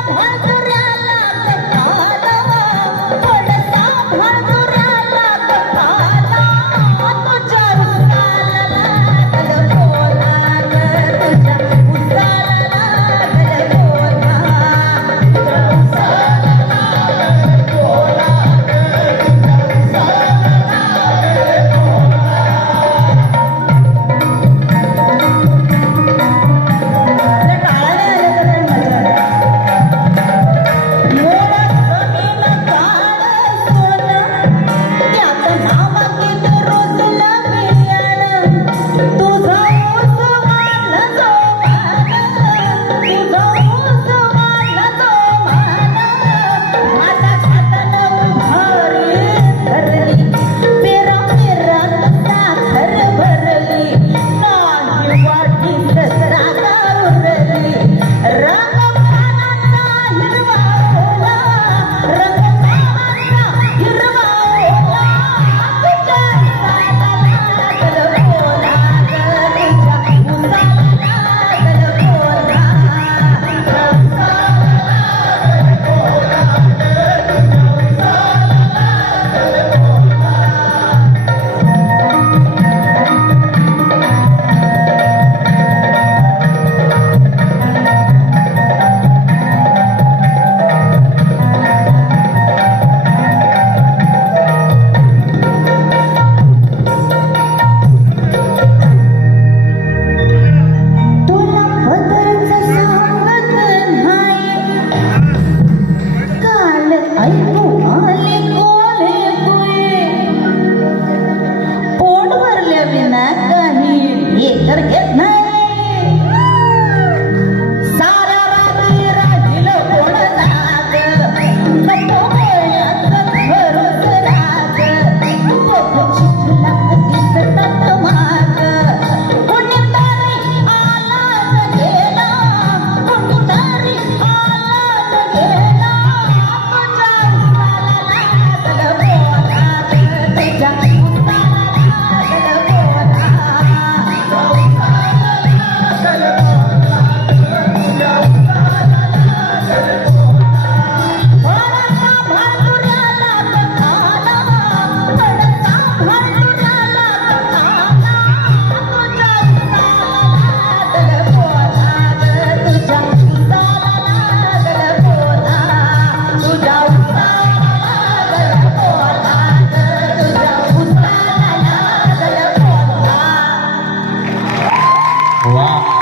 すご。gotta get mad.